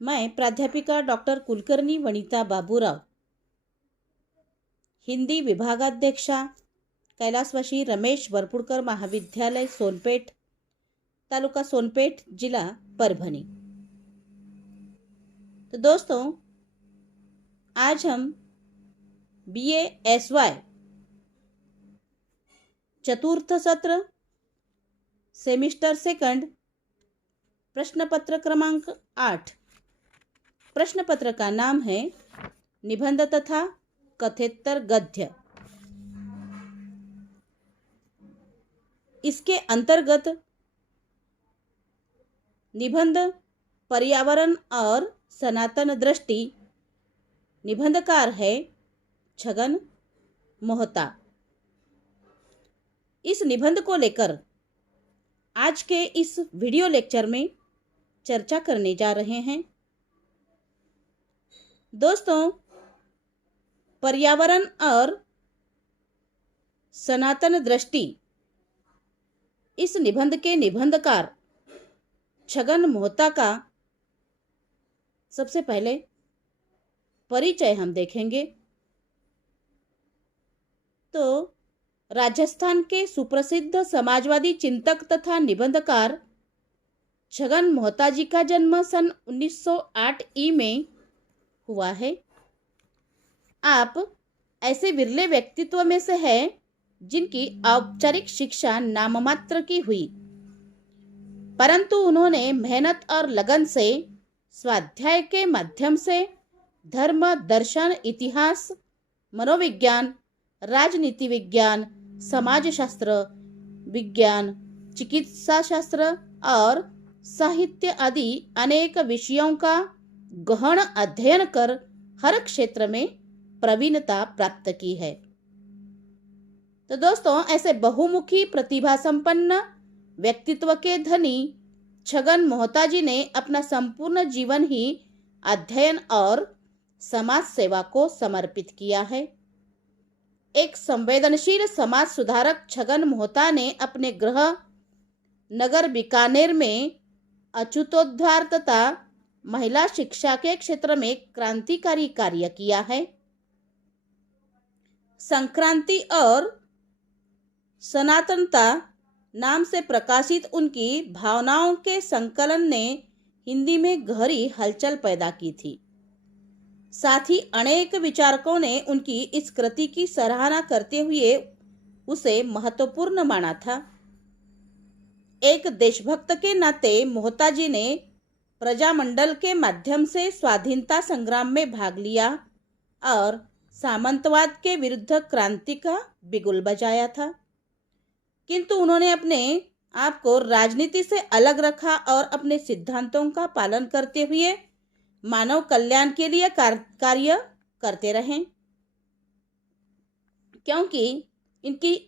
मैं प्राध्यापिका डॉक्टर कुलकर्णी वनिता बाबूराव, हिंदी विभागाध्यक्षा, कैलासवासी रमेश वरपुड़कर महाविद्यालय सोनपेठ, तालुका सोनपेठ, जिला परभनी। तो दोस्तों, आज हम BA-SY चतुर्थ सत्र सेमिस्टर सेकंड प्रश्न पत्र क्रमांक 8, प्रश्न पत्र का नाम है निबंध तथा कथेतर गद्य। इसके अंतर्गत निबंध पर्यावरण और सनातन दृष्टि, निबंधकार है छगन मोहता। इस निबंध को लेकर आज के इस वीडियो लेक्चर में चर्चा करने जा रहे हैं। दोस्तों, पर्यावरण और सनातन दृष्टि, इस निबंध के निबंधकार छगन मोहता का सबसे पहले परिचय हम देखेंगे। तो राजस्थान के सुप्रसिद्ध समाजवादी चिंतक तथा निबंधकार छगन मोहता जी का जन्म सन 1908 में हुआ है। आप ऐसे विरले व्यक्तित्व में से हैं जिनकी औपचारिक शिक्षा नाममात्र की हुई, परंतु उन्होंने मेहनत और लगन से स्वाध्याय के माध्यम से धर्म, दर्शन, इतिहास, मनोविज्ञान, राजनीति विज्ञान, समाजशास्त्र विज्ञान, चिकित्सा शास्त्र और साहित्य आदि अनेक विषयों का गहन अध्ययन कर हर क्षेत्र में प्रवीणता प्राप्त की है। तो दोस्तों, ऐसे बहुमुखी प्रतिभा संपन्न व्यक्तित्व के धनी छगन मोहता जी ने अपना संपूर्ण जीवन ही अध्ययन और समाज सेवा को समर्पित किया है। एक संवेदनशील समाज सुधारक छगन मोहता ने अपने गृह नगर बीकानेर में अछूतोद्धार तथा महिला शिक्षा के क्षेत्र में क्रांतिकारी कार्य किया है। संक्रांति और सनातनता नाम से प्रकाशित उनकी भावनाओं के संकलन ने हिंदी में गहरी हलचल पैदा की थी। साथ ही अनेक विचारकों ने उनकी इस कृति की सराहना करते हुए उसे महत्वपूर्ण माना था। एक देशभक्त के नाते मोहता जी ने प्रजामंडल के माध्यम से स्वाधीनता संग्राम में भाग लिया और सामंतवाद के विरुद्ध क्रांति का बिगुल बजाया था, किंतु उन्होंने अपने आप को राजनीति से अलग रखा और अपने सिद्धांतों का पालन करते हुए मानव कल्याण के लिए कार्य करते रहे, क्योंकि इनकी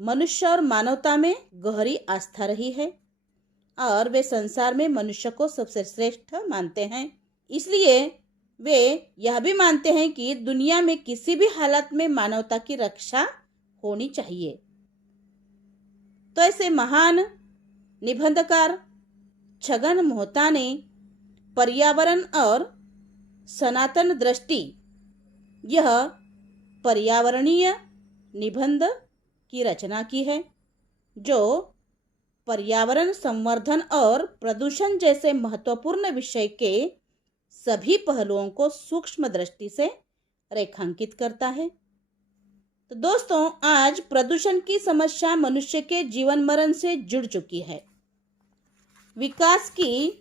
मनुष्य और मानवता में गहरी आस्था रही है और वे संसार में मनुष्य को सबसे श्रेष्ठ मानते हैं। इसलिए वे यह भी मानते हैं कि दुनिया में किसी भी हालत में मानवता की रक्षा होनी चाहिए। तो ऐसे महान निबंधकार छगन मोहता ने पर्यावरण और सनातन दृष्टि, यह पर्यावरणीय निबंध की रचना की है, जो पर्यावरण संवर्धन और प्रदूषण जैसे महत्वपूर्ण विषय के सभी पहलुओं को सूक्ष्म दृष्टि से रेखांकित करता है। तो दोस्तों, आज प्रदूषण की समस्या मनुष्य के जीवन मरण से जुड़ चुकी है। विकास की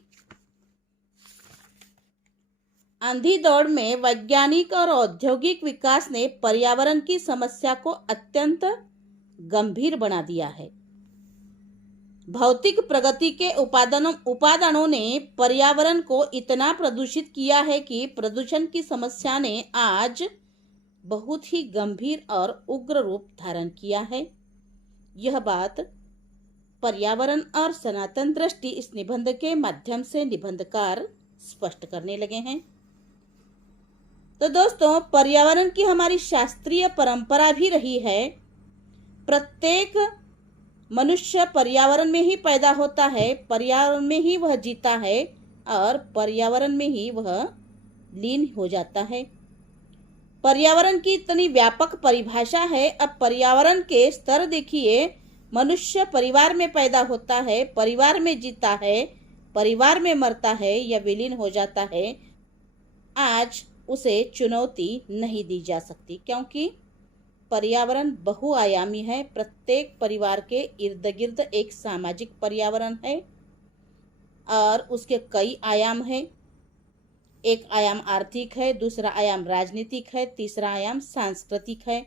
आंधी दौड़ में वैज्ञानिक और औद्योगिक विकास ने पर्यावरण की समस्या को अत्यंत गंभीर बना दिया है। भौतिक प्रगति के उपादानों ने पर्यावरण को इतना प्रदूषित किया है कि प्रदूषण की समस्या ने आज बहुत ही गंभीर और उग्र रूप धारण किया है। यह बात पर्यावरण और सनातन दृष्टि इस निबंध के माध्यम से निबंधकार स्पष्ट करने लगे हैं। तो दोस्तों, पर्यावरण की हमारी शास्त्रीय परंपरा भी रही है। प्रत्येक मनुष्य पर्यावरण में ही पैदा होता है, पर्यावरण में ही वह जीता है, और पर्यावरण में ही वह लीन हो जाता है। पर्यावरण की इतनी व्यापक परिभाषा है। अब पर्यावरण के स्तर देखिए। मनुष्य परिवार में पैदा होता है, परिवार में जीता है, परिवार में मरता है या विलीन हो जाता है। आज उसे चुनौती नहीं दी जा सकती, क्योंकि पर्यावरण बहुआयामी है। प्रत्येक परिवार के इर्द गिर्द एक सामाजिक पर्यावरण है और उसके कई आयाम हैं। एक आयाम आर्थिक है, दूसरा आयाम राजनीतिक है, तीसरा आयाम सांस्कृतिक है।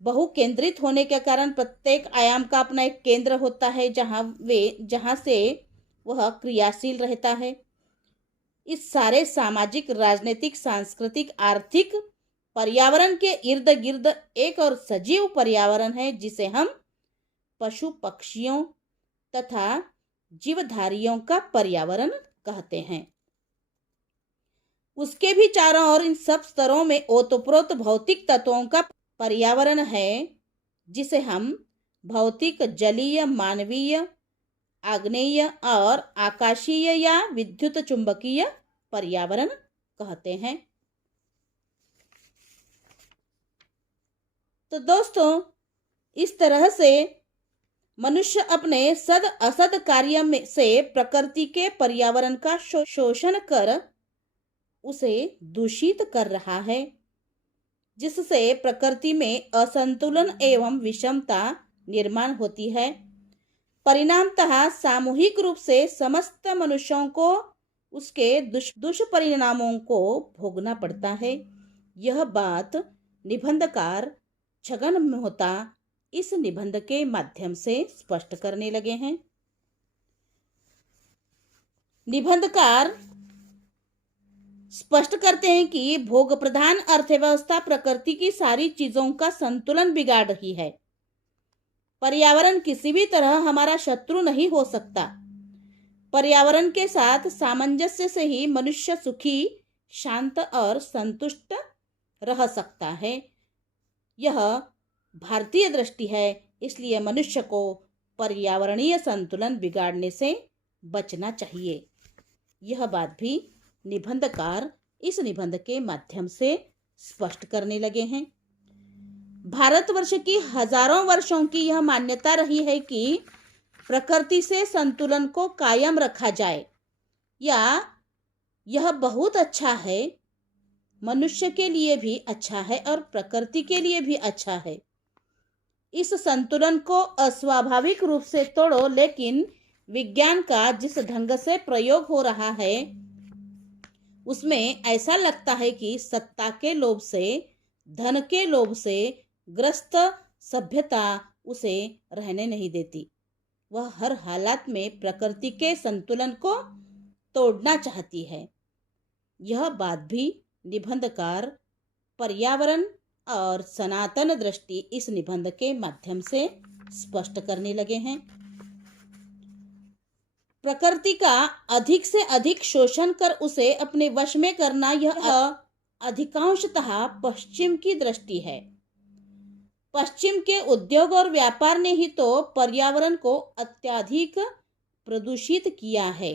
बहुकेंद्रित होने के कारण प्रत्येक आयाम का अपना एक केंद्र होता है जहां से वह क्रियाशील रहता है। इस सारे सामाजिक, राजनीतिक, सांस्कृतिक, आर्थिक पर्यावरण के इर्द गिर्द एक और सजीव पर्यावरण है जिसे हम पशु पक्षियों तथा जीवधारियों का पर्यावरण कहते हैं। उसके भी चारों ओर इन सब स्तरों में ओतप्रोत भौतिक तत्वों का पर्यावरण है जिसे हम भौतिक, जलीय, मानवीय, आग्नेय और आकाशीय या विद्युत चुंबकीय पर्यावरण कहते हैं। तो दोस्तों, इस तरह से मनुष्य अपने सद असद कार्य में से प्रकृति के पर्यावरण का शोषण कर उसे दूषित कर रहा है, जिससे प्रकृति में असंतुलन एवं विषमता निर्माण होती है। परिणामतः सामूहिक रूप से समस्त मनुष्यों को उसके दुष्परिणामों को भोगना पड़ता है। यह बात निबंधकार छगन मोहता इस निबंध के माध्यम से स्पष्ट करने लगे हैं। निबंधकार स्पष्ट करते हैं कि भोग प्रधान अर्थव्यवस्था प्रकृति की सारी चीजों का संतुलन बिगाड़ रही है। पर्यावरण किसी भी तरह हमारा शत्रु नहीं हो सकता। पर्यावरण के साथ सामंजस्य से ही मनुष्य सुखी, शांत और संतुष्ट रह सकता है। यह भारतीय दृष्टि है, इसलिए मनुष्य को पर्यावरणीय संतुलन बिगाड़ने से बचना चाहिए। यह बात भी निबंधकार इस निबंध के माध्यम से स्पष्ट करने लगे हैं। भारतवर्ष की हजारों वर्षों की यह मान्यता रही है कि प्रकृति से संतुलन को कायम रखा जाए, या यह बहुत अच्छा है, मनुष्य के लिए भी अच्छा है और प्रकृति के लिए भी अच्छा है। इस संतुलन को अस्वाभाविक रूप से तोड़ो, लेकिन विज्ञान का जिस ढंग से प्रयोग हो रहा है उसमें ऐसा लगता है कि सत्ता के लोभ से, धन के लोभ से ग्रस्त सभ्यता उसे रहने नहीं देती। वह हर हालात में प्रकृति के संतुलन को तोड़ना चाहती है। यह बात भी निबंधकार पर्यावरण और सनातन दृष्टि इस निबंध के माध्यम से स्पष्ट करने लगे हैं। प्रकृति का अधिक से अधिक शोषण कर उसे अपने वश में करना, यह अधिकांशतः पश्चिम की दृष्टि है। पश्चिम के उद्योग और व्यापार ने ही तो पर्यावरण को अत्यधिक प्रदूषित किया है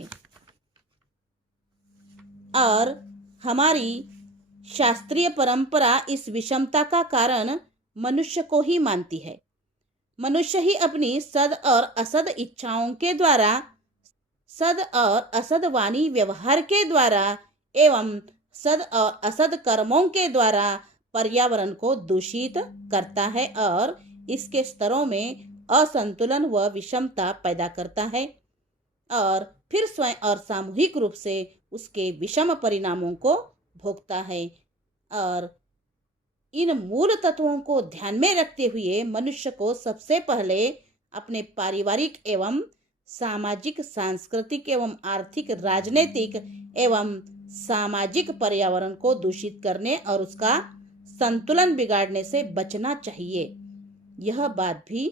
और हमारी शास्त्रीय परंपरा इस विषमता का कारण मनुष्य को ही मानती है। मनुष्य ही अपनी सद और असद इच्छाओं के द्वारा, सद और असद वाणी व्यवहार के द्वारा एवं सद और असद कर्मों के द्वारा पर्यावरण को दूषित करता है और इसके स्तरों में असंतुलन व विषमता पैदा करता है और फिर स्वयं और सामूहिक रूप से उसके विषम परिणामों को भोगता है। और इन मूल तत्वों को ध्यान में रखते हुए मनुष्य को सबसे पहले अपने पारिवारिक एवं सामाजिक, सांस्कृतिक एवं आर्थिक, राजनीतिक एवं सामाजिक पर्यावरण को दूषित करने और उसका संतुलन बिगाड़ने से बचना चाहिए। यह बात भी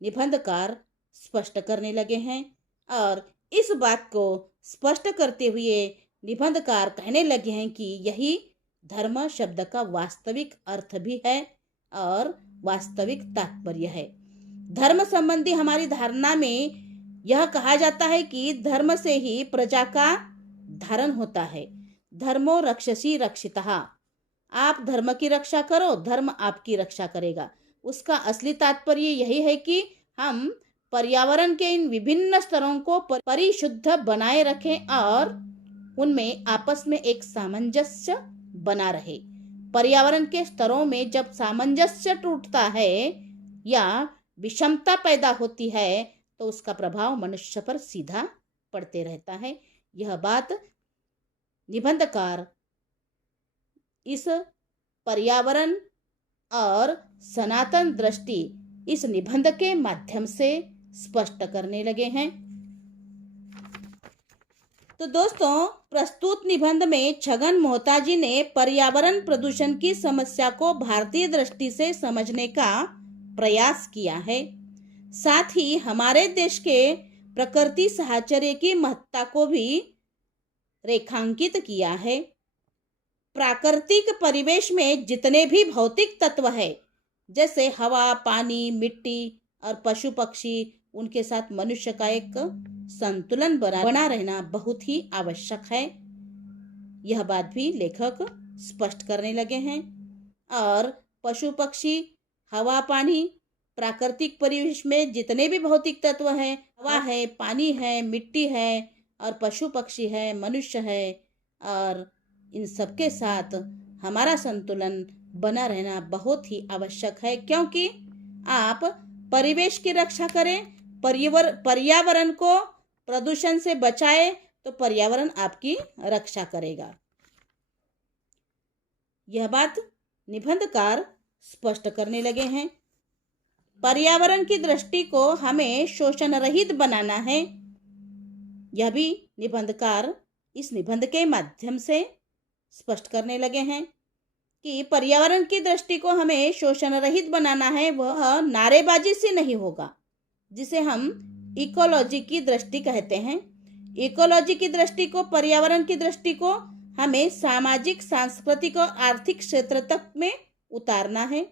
निबंधकार स्पष्ट करने लगे हैं और इस बात को स्पष्ट करते हुए निबंधकार कहने लगे हैं कि यही धर्म शब्द का वास्तविक अर्थ भी है और वास्तविक तात्पर्य है। धर्म संबंधी हमारी धारणा में यह कहा जाता है कि धर्म से ही प्रजा का धारण होता है। धर्मो रक्षसी रक्षितः। आप धर्म की रक्षा करो, धर्म आपकी रक्षा करेगा। उसका असली तात्पर्य यही है कि हम पर्यावरण के इन विभिन्न स्तरों को परिशुद्ध बनाए रखें और उनमें आपस में एक सामंजस्य बना रहे। पर्यावरण के स्तरों में जब सामंजस्य टूटता है या विषमता पैदा होती है तो उसका प्रभाव मनुष्य पर सीधा पड़ते रहता है। यह बात निबंधकार इस पर्यावरण और सनातन दृष्टि इस निबंध के माध्यम से स्पष्ट करने लगे हैं। तो दोस्तों, प्रस्तुत निबंध में छगन मोहताजी ने पर्यावरण प्रदूषण की समस्या को भारतीय दृष्टि से समझने का प्रयास किया है। साथ ही हमारे देश के प्रकृति साहचर्य की महत्ता को भी रेखांकित किया है। प्राकृतिक परिवेश में जितने भी भौतिक तत्व है, जैसे हवा, पानी, मिट्टी और पशु पक्षी, उनके साथ मनुष्य का एक संतुलन बना रहना बहुत ही आवश्यक है। यह बात भी लेखक स्पष्ट करने लगे हैं। और पशु पक्षी, हवा, पानी, प्राकृतिक परिवेश में जितने भी भौतिक तत्व हैं, हवा है, पानी है, मिट्टी है और पशु पक्षी है, मनुष्य है, और इन सबके साथ हमारा संतुलन बना रहना बहुत ही आवश्यक है। क्योंकि आप परिवेश की रक्षा करें, पर्यावरण को प्रदूषण से बचाए तो पर्यावरण आपकी रक्षा करेगा। यह बात निबंधकार स्पष्ट करने लगे हैं। पर्यावरण की दृष्टि को हमें शोषण रहित बनाना है। यह भी निबंधकार इस निबंध के माध्यम से स्पष्ट करने लगे हैं कि पर्यावरण की दृष्टि को हमें शोषण रहित बनाना है। वह नारेबाजी से नहीं होगा, जिसे हम इकोलॉजी की दृष्टि कहते हैं। इकोलॉजी की दृष्टि को, पर्यावरण की दृष्टि को हमें सामाजिक, सांस्कृतिक और आर्थिक क्षेत्र तक में उतारना है।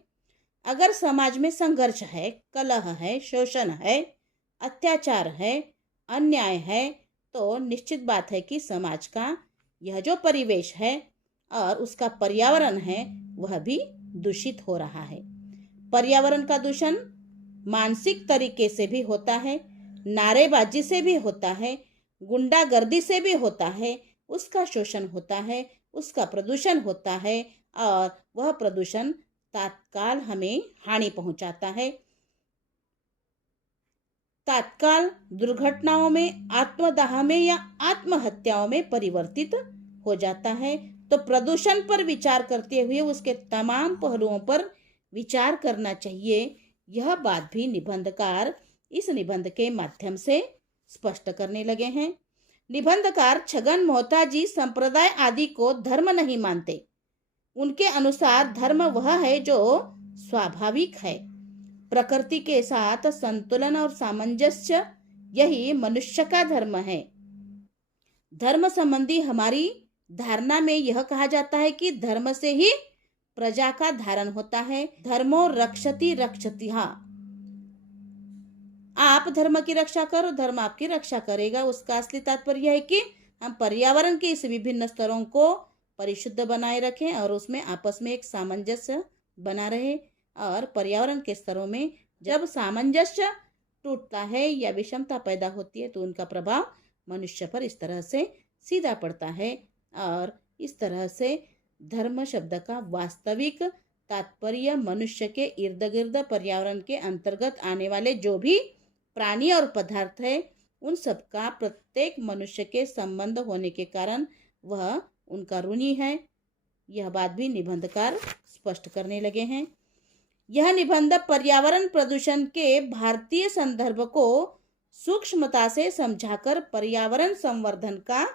अगर समाज में संघर्ष है, कलह है, शोषण है, अत्याचार है, अन्याय है, तो निश्चित बात है कि समाज का यह जो परिवेश है और उसका पर्यावरण है वह भी दूषित हो रहा है। पर्यावरण का दूषण मानसिक तरीके से भी होता है, नारेबाजी से भी होता है, गुंडागर्दी से भी होता है, उसका शोषण होता है, उसका प्रदूषण होता है और वह प्रदूषण तत्काल हमें हानि पहुंचाता है। तत्काल दुर्घटनाओं में, आत्मदाह में या आत्महत्याओं में परिवर्तित हो जाता है। तो प्रदूषण पर विचार करते हुए उसके तमाम पहलुओं पर विचार करना चाहिए। यह बात भी निबंधकार इस निबंध के माध्यम से स्पष्ट करने लगे हैं। निबंधकार छगन मोहताजी संप्रदाय आदि को धर्म नहीं मानते। उनके अनुसार धर्म वह है जो स्वाभाविक है। प्रकृति के साथ संतुलन और सामंजस्य, यही मनुष्य का धर्म है। धर्म संबंधी हमारी धारणा में यह कहा जाता है कि धर्म से ही प्रजा का धारण होता है। धर्मो रक्षति रक्षतिः। आप धर्म की रक्षा करो, धर्म आपकी रक्षा करेगा। उसका असली तात्पर्य है कि हम पर्यावरण के इस विभिन्न स्तरों को परिशुद्ध बनाए रखें और उसमें आपस में एक सामंजस्य बना रहे। और पर्यावरण के स्तरों में जब सामंजस्य टूटता है या विषमता पैदा होती है तो उनका प्रभाव मनुष्य पर इस तरह से सीधा पड़ता है। और इस तरह से धर्म शब्द का वास्तविक तात्पर्य मनुष्य के इर्द गिर्द पर्यावरण के अंतर्गत आने वाले जो भी प्राणी और पदार्थ है, उन सबका प्रत्येक मनुष्य के संबंध होने के कारण वह उनका ऋणी है। यह बात भी निबंधकार स्पष्ट करने लगे हैं। यह निबंध पर्यावरण प्रदूषण के भारतीय संदर्भ को सूक्ष्मता से समझाकर पर्यावरण संवर्धन का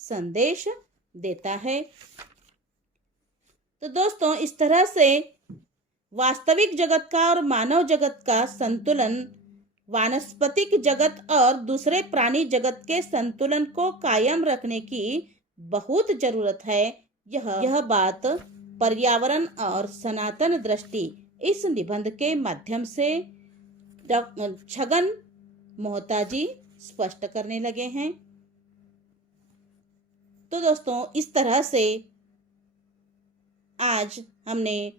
संदेश देता है। तो दोस्तों, इस तरह से वास्तविक जगत का और मानव जगत का संतुलन, वानस्पतिक जगत और दूसरे प्राणी जगत के संतुलन को कायम रखने की बहुत जरूरत है। यह बात पर्यावरण और सनातन दृष्टि इस निबंध के माध्यम से छगन मोहताजी स्पष्ट करने लगे हैं। तो दोस्तों, इस तरह से आज हमने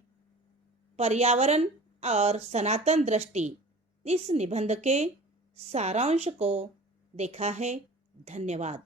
पर्यावरण और सनातन दृष्टि इस निबंध के सारांश को देखा है। धन्यवाद।